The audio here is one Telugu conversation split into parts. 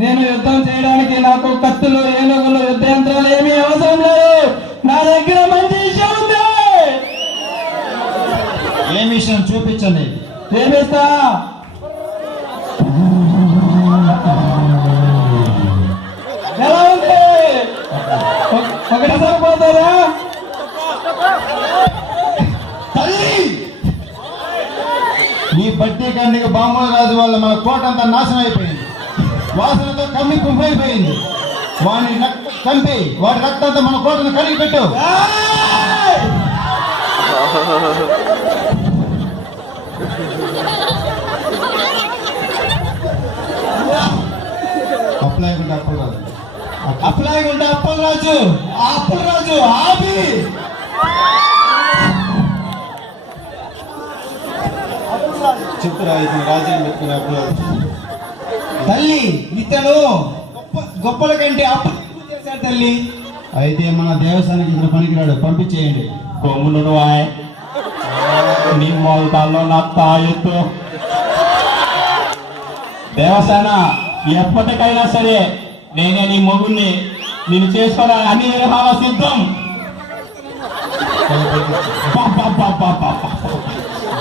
నేను యుద్ధం చేయడానికి నాకు కత్తులు ఏనుగులు యుద్ధ యంత్రాలు ఏమీ అవసరం లేదు. నా దగ్గర మంచి విషయం ఉంది. ఏం విషయం చూపించండి. ఏమిస్తా? ఎలా ఉంది? ఒకటి సరిపోతారా? తల్లి, నీ బట్టి కన్నిక బామ్మల రాజు వల్ల మన కోట అంతా నాశనం అయిపోయింది. వాసనతో కమ్మి కుంపైపోయింది. వాడిని చంపి వాడి రక్తంతో మన కోటను కడిగి పెట్టు. అప్పలాగుంటే అప్పలరాజు అప్పలరాజు ఆపి చెప్పురా. ఇది రాజ్యాన్ని పెట్టుకునే అప్పలరాజు. తల్లి, ఇతను గొప్పల కంటే అప్పు చేశాడు తల్లి. అయితే మన దేవస్థానానికి ఇతను పనికిరాడు, పంపించేయండి. కొమ్ములు నీ మొలతాల్లో నా తాయెత్తు. దేవసేన, ఎప్పటికైనా సరే నేనే నీ మొగుణ్ణి. నేను చేసుకోవడానికి అన్ని విధాల సిద్ధం.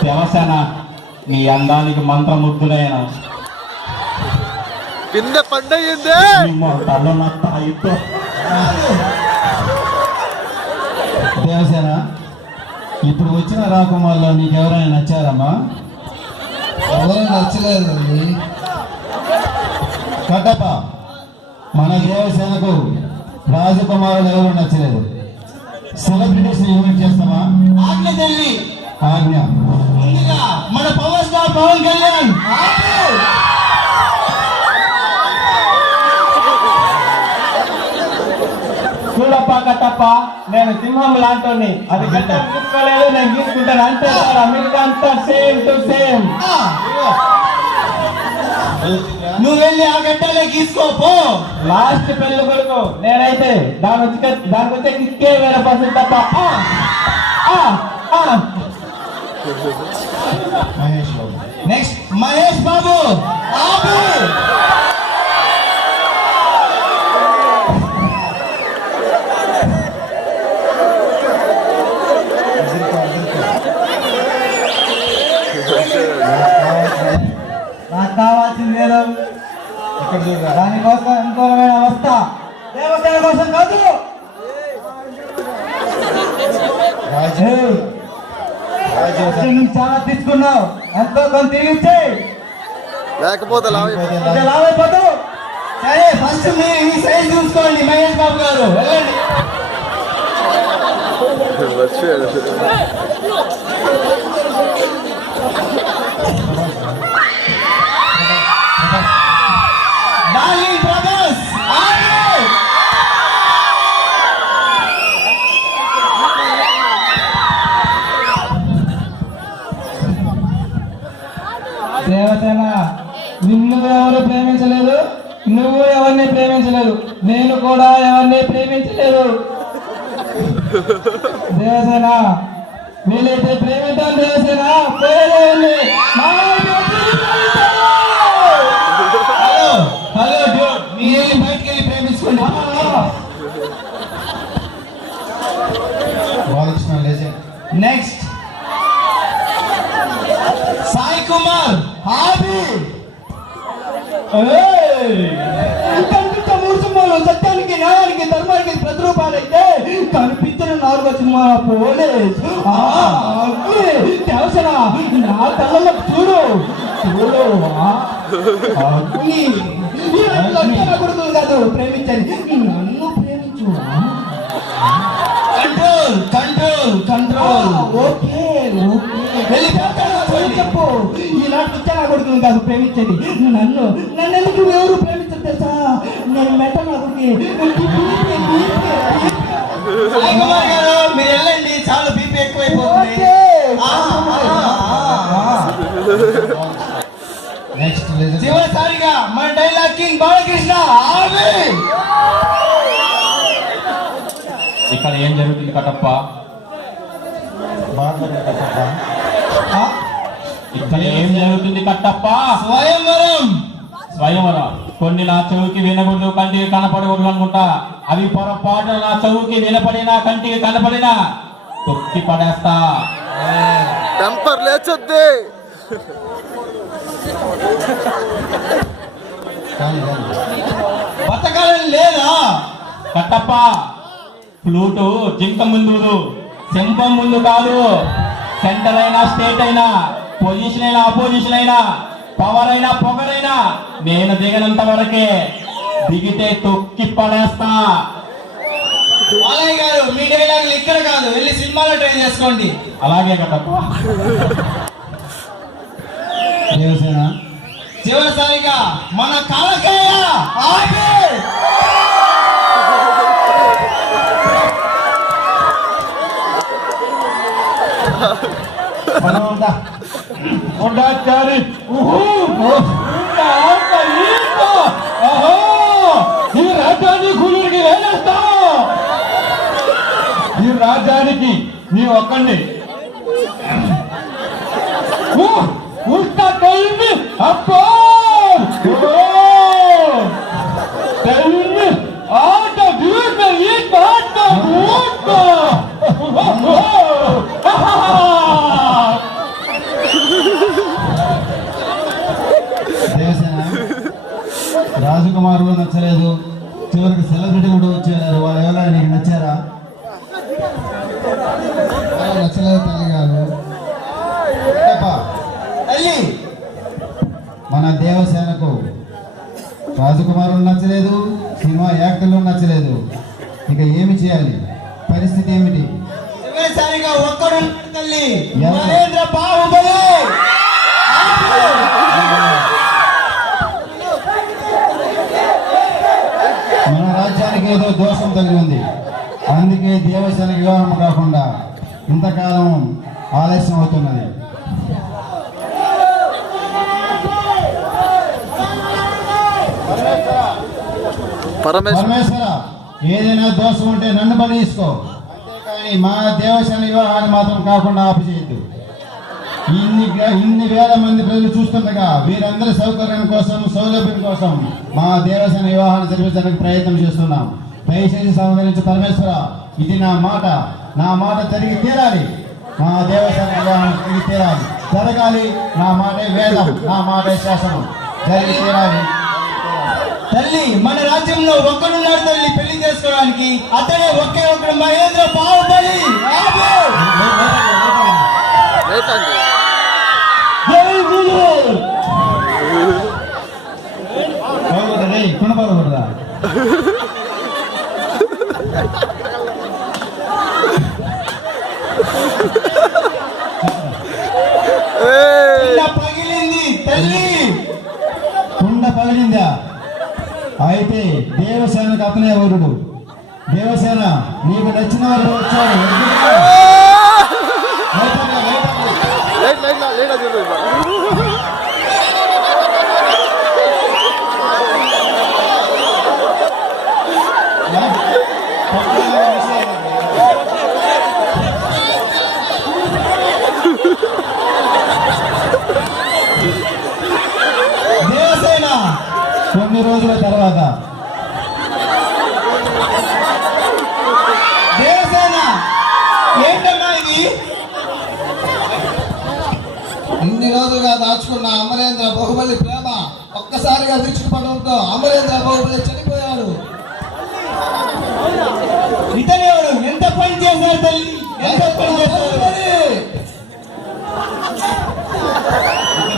దేవసేన, నీ అందానికి మంత్రముగ్ధులైన కింద పండయిందే మొలతాల్లో నా తాయెత్తు. దేవసేన, ఇప్పుడు వచ్చిన రాకుమార్లో నీకు ఎవరైనా నచ్చారమ్మా? ఎవరు నచ్చలేదండి. కట్టప్ప, మన దేవసేనకు రాజకుమారులు ఎవరు నచ్చలేదు. సెలబ్రిటీస్ ఇన్వైట్ చేస్తామా? ఆజ్ఞ తల్లి. ఆజ్ఞ. ముందుగా మన పవర్ స్టార్ పవన్ కళ్యాణ్. చూడప్ప కట్టప్ప, నేను సింహం లాంటి అది గట్ట తీసుకోలేదు, నేను తీసుకుంటాను అంతే. అమెరికా అంతా సేమ్ టు సేమ్. నువ్వు వెళ్ళి ఆ గడ్డలే గీసుకోపో. లాస్ట్ పెళ్లి కొడుకు నేనైతే దానికి వచ్చే కిక్కే వేరే పర్సెంట్ తప్ప. మహేష్ బాబు. నెక్స్ట్ మహేష్ బాబు. ఆపు. నాకు కావాల్సింది ఏదో ఇక్కడ చూడరా. దానికోసం అనుకూలమైన అవస్థ దేవసేన కోసం కాదు. రాజు నువ్వు చాలా తీసుకున్నావు, ఎంతో కొంత తిరిగి లేకపోతే లావైపోతావు. సరే, ఫస్ట్ మీరు ఈ సైజ్ చూసుకోండి. మహేష్ బాబు గారు వెళ్ళండి. డార్లింగ్ బ్రదర్స్, దేవసేన, నిన్ను ఎవరు ప్రేమించలేదు, నువ్వు ఎవరిని ప్రేమించలేదు, నేను కూడా ఎవరిని ప్రేమించలేదు. దేవసేన, వీలైతే ప్రేమిద్దాం. దేవసేన, హలో హలో డ్యూడ్, మీరు బయటకు వెళ్ళి ప్రేమించుకోండి. బాలకృష్ణ లెజెండ్. నెక్స్ట్ సాయి కుమార్. ఆది కనిపించే 3 సింహాలు సత్యానికి, న్యాయానికి, ధర్మానికి ప్రతిరూపాలైతే కనిపించిన 4వ సింహ పోలీస్. దేవసేన, నా కళ్ళలో చూడు చూడు. కొడుకులు కాదు ప్రేమించండి, నన్ను ప్రేమించు. Control control control. ఓకే వెళ్ళి చెప్పు. ఈనాటి వచ్చా కొడుకులు కాదు ప్రేమించండి నన్ను. నన్ను ఎందుకు ఎవరు ప్రేమించరు తెలుసా? నేను మెట్ట నా కొడుకు. గారు మీరు వెళ్ళండి, చాలా బీపీ ఎక్కువైపోతుంది. Next legend. చివరిసారిగా మన డైలాగ్ కింగ్ బాలకృష్ణ. ఇక్కడ ఏం జరుగుతుంది కట్టప్ప? ఇక్కడ ఏం జరుగుతుంది కట్టప్ప? స్వయంవరం. స్వయంవరం. కొన్ని నా చెవుకి వినకూడదు, కంటికి కనపడకూడదు అనుకుంటా. అవి పొరపాటు నా చెవుకి వినపడినా కంటికి కనపడినా తొక్కి పడేస్తా. టెంపర్ లేచొద్ది. బతకాలని లేదా? కట్టప్ప, ఫ్లూటు జింక ముందు, సింహం ముందు కాదు. సెంటర్ అయినా స్టేట్ అయినా, పొజిషన్ అయినా అపోజిషన్ అయినా, పవర్ అయినా పొగరైనా నేను దిగనంత వరకే. దిగితే తొక్కి పడేస్తా. బాలయ్య గారు, మీ డైలాగులు ఇక్కడ కాదు, వెళ్ళి సినిమాలో ట్రై చేసుకోండి. అలాగే కట్టప్ప. దేవసేన, చివరిసారిగా మన కాలకేయ ఆగే. ఈ రాజ్యాన్ని కూతురికి వేలేస్తా. ఈ రాజ్యానికి నీ ఒక్కండి అప్పో ఆట దేవసేన, రాజకుమారులు నచ్చలేదు, చివరికి సెలబ్రిటీ కూడా వచ్చారు. వాళ్ళు ఎవరైనా నీకు నచ్చారా? నచ్చలేదు తల్లి గారు. తల్లి, మన దేవసేనకు రాజకుమారులు నచ్చలేదు, సినిమా యాక్టర్లు నచ్చలేదు. ఇక ఏమి చేయాలి? పరిస్థితి ఏమిటి? చివరిసారిగా ఒక్కడు తల్లి, నరేంద్ర బాహుబలి. మన రాజ్యానికి ఏదో దోషం తగిలి ఉంది. అందుకే దేవసేనకి వివాహం కాకుండా ఇంతకాలం ఆలస్యం అవుతున్నది. పరమేశ్వర, ఏదైనా దోషం ఉంటే నన్ను బలి తీసుకో, అంతేకాని మా దేవసేన వివాహాన్ని మాత్రం కాకుండా ఆపచేయద్దు. ఇన్ని వేల మంది ప్రజలు చూస్తుండగా వీరందరి సౌకర్యం కోసం, సౌలభ్యం కోసం మా దేవసేన వివాహాన్ని జరిపించడానికి ప్రయత్నం చేస్తున్నాం. దయచేసి సహకరించి పరమేశ్వర, ఇది నా మాట జరిగి తీరాలి. మా దేవసేన వివాహం జరిగి తీరాలి, జరగాలి. నా మాటే వేదం, నా మాటే శాసనం, జరిగి తీరాలి. తల్లి, మన రాజ్యంలో ఒక్కడున్నాడు తల్లి పెళ్లి చేసుకోవడానికి. అతడే ఒకే ఒక్కడు మహేంద్ర బాహుబలి. కొనపడకూడదా? పగిలింది తల్లి, కుండ పగిలిందా? అయితే దేవసేనకు అతనే వరుడు. దేవసేన, నీకు నచ్చిన వారు వచ్చారు. దేవసేన, కొన్ని రోజుల తర్వాత దేవసేన, ఏంటమ్మా ఇది? ఇన్ని రోజులుగా దాచుకున్న అమరేంద్ర బాహుబలి ప్రేమ ఒక్కసారిగా విరుచుకుపడడంతో అమరేంద్ర బాహుబలి చనిపోయాడు. ఇతనేవాడు ఎంత పని చేశారు తల్లి, ఎంత పని చేశారు?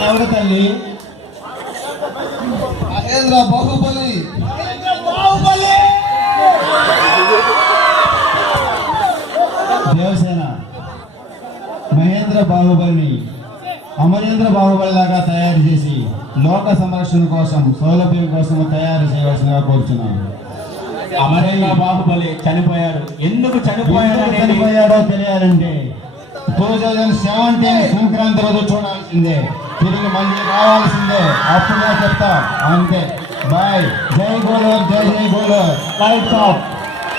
ఎవరు తల్లి? మహేంద్ర బాహుబలి. దేవసేన, మహేంద్ర బాహుబలిని అమరేంద్ర బాహుబలి లాగా తయారు చేసి లోక సంరక్షణ కోసం, సౌలభ్యం కోసం తయారు చేయవలసిందిగా కోరుచున్నాను. అమరేంద్ర బాహుబలి చనిపోయాడు. ఎందుకు చనిపోయాడో తెలియాలంటే 2017 సంక్రాంతి రోజు చూడాల్సిందే, తిరిగి మళ్ళీ రావాల్సిందే. అప్పుడు చెప్తా. అంతే. బాయ్. జై గోలర్, జై జై గోలర్. Lights off.